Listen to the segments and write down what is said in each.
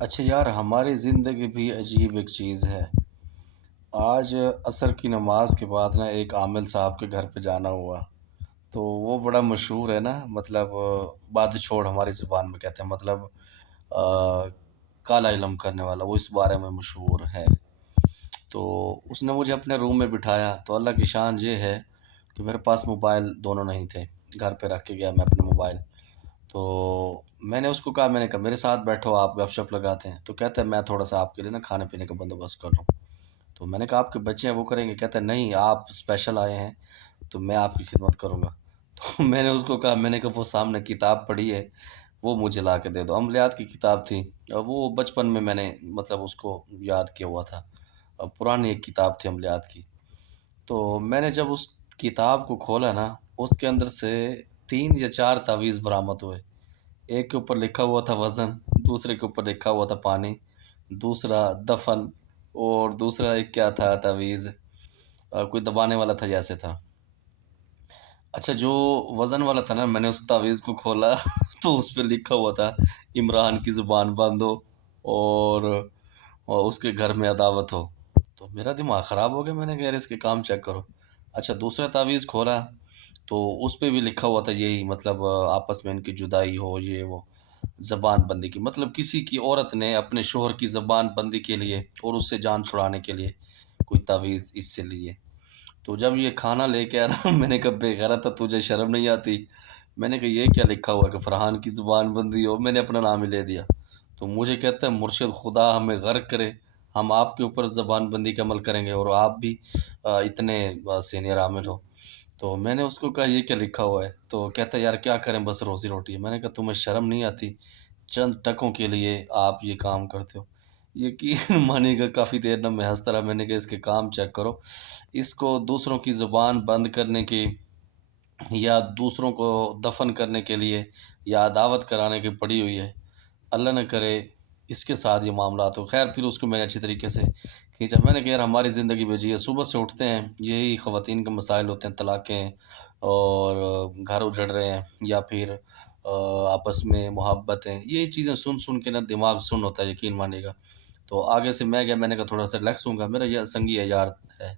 اچھا یار، ہماری زندگی بھی عجیب ایک چیز ہے۔ آج عصر کی نماز کے بعد نا ایک عامل صاحب کے گھر پہ جانا ہوا، تو وہ بڑا مشہور ہے نا، مطلب بات چھوڑ ہماری زبان میں کہتے ہیں، مطلب کالا علم کرنے والا، وہ اس بارے میں مشہور ہے۔ تو اس نے مجھے اپنے روم میں بٹھایا، تو اللہ کی شان یہ ہے کہ میرے پاس موبائل دونوں نہیں تھے، گھر پہ رکھ کے گیا میں اپنے موبائل۔ تو میں نے اس کو کہا، میں نے کہا میرے ساتھ بیٹھو، آپ گپ شپ لگاتے ہیں۔ تو کہتا ہے میں تھوڑا سا آپ کے لیے نا کھانے پینے کا بندوبست کر لوں۔ تو میں نے کہا آپ کے بچے ہیں وہ کریں گے؟ کہتا ہے نہیں، آپ اسپیشل آئے ہیں تو میں آپ کی خدمت کروں گا۔ تو میں نے اس کو کہا، میں نے کہا وہ سامنے کتاب پڑھی ہے، وہ مجھے لا کے دے دو۔ عملیات کی کتاب تھی، اور وہ بچپن میں نے مطلب اس کو یاد کیا ہوا تھا، اور پرانی ایک کتاب تھی عملیات کی۔ تو میں نے جب اس کتاب کو کھولا نا، اس کے اندر سے 3 یا 4 تعویذ برآمد ہوئے۔ ایک کے اوپر لکھا ہوا تھا وزن، دوسرے کے اوپر لکھا ہوا تھا پانی، دوسرا دفن، اور دوسرا ایک کیا تھا تعویذ، کوئی دبانے والا تھا جیسے تھا۔ اچھا، جو وزن والا تھا نا، میں نے اس تعویذ کو کھولا تو اس پہ لکھا ہوا تھا عمران کی زبان بند ہو، اور اس کے گھر میں عداوت ہو۔ تو میرا دماغ خراب ہو گیا، میں نے کہا یار اس کے کام چیک کرو۔ اچھا، دوسرا تعویذ کھولا تو اس پہ بھی لکھا ہوا تھا یہی، مطلب آپس میں ان کی جدائی ہو، یہ وہ، زبان بندی کی، مطلب کسی کی عورت نے اپنے شوہر کی زبان بندی کے لیے اور اس سے جان چھڑانے کے لیے کوئی تعویذ اس سے لیے۔ تو جب یہ کھانا لے کے آیا میں نے کہا بے غیرت، تجھے شرم نہیں آتی؟ میں نے کہا یہ کیا لکھا ہوا ہے کہ فرحان کی زبان بندی ہو؟ میں نے اپنا نام ہی لے دیا۔ تو مجھے کہتا ہے مرشد خدا ہمیں غرق کرے، ہم آپ کے اوپر زبان بندی کا عمل کریں گے اور آپ بھی اتنے سینئر عامل ہو۔ تو میں نے اس کو کہا یہ کیا لکھا ہوا ہے؟ تو کہتا ہے یار کیا کریں، بس روزی روٹی ہے۔ میں نے کہا تمہیں شرم نہیں آتی؟ چند ٹکوں کے لیے آپ یہ کام کرتے ہو؟ یقین مانے گا، کافی دیر نہ میں ہنستا رہا۔ میں نے کہا اس کے کام چیک کرو، اس کو دوسروں کی زبان بند کرنے کی، یا دوسروں کو دفن کرنے کے لیے، یا عداوت کرانے کی پڑی ہوئی ہے۔ اللہ نہ کرے اس کے ساتھ یہ معاملات ہو۔ خیر پھر اس کو میں نے اچھی طریقے سے کھینچا۔ میں نے کہا یار ہماری زندگی میں جی صبح سے اٹھتے ہیں یہی خواتین کے مسائل ہوتے ہیں، طلاقیں، اور گھر اجڑ رہے ہیں، یا پھر آپس میں محبتیں، یہی چیزیں سن سن کے نا دماغ سن ہوتا ہے، یقین مانیے گا۔ تو آگے سے میں گیا، میں نے کہا تھوڑا سا ریلیکس ہوں گا، میرا یہ سنگی ہے یار ہے۔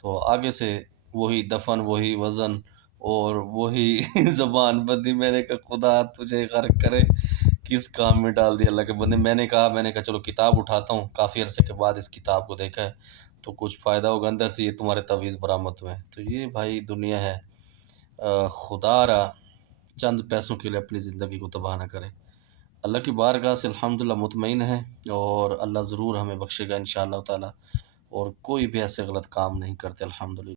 تو آگے سے وہی دفن، وہی وزن، اور وہی زبان بندی۔ میں نے کہا خدا تجھے غرق کرے، کس کام میں ڈال دیا اللہ کے بندے۔ میں نے کہا چلو کتاب اٹھاتا ہوں، کافی عرصے کے بعد اس کتاب کو دیکھا ہے تو کچھ فائدہ ہوگا، اندر سے یہ تمہارے تعویذ برآمد ہوئے ہیں۔ تو یہ بھائی دنیا ہے، خدا را چند پیسوں کے لیے اپنی زندگی کو تباہ نہ کرے۔ اللہ کی بارگاہ سے الحمدللہ مطمئن ہے، اور اللہ ضرور ہمیں بخشے گا انشاءاللہ تعالی، اور کوئی بھی ایسے غلط کام نہیں کرتے الحمدللہ۔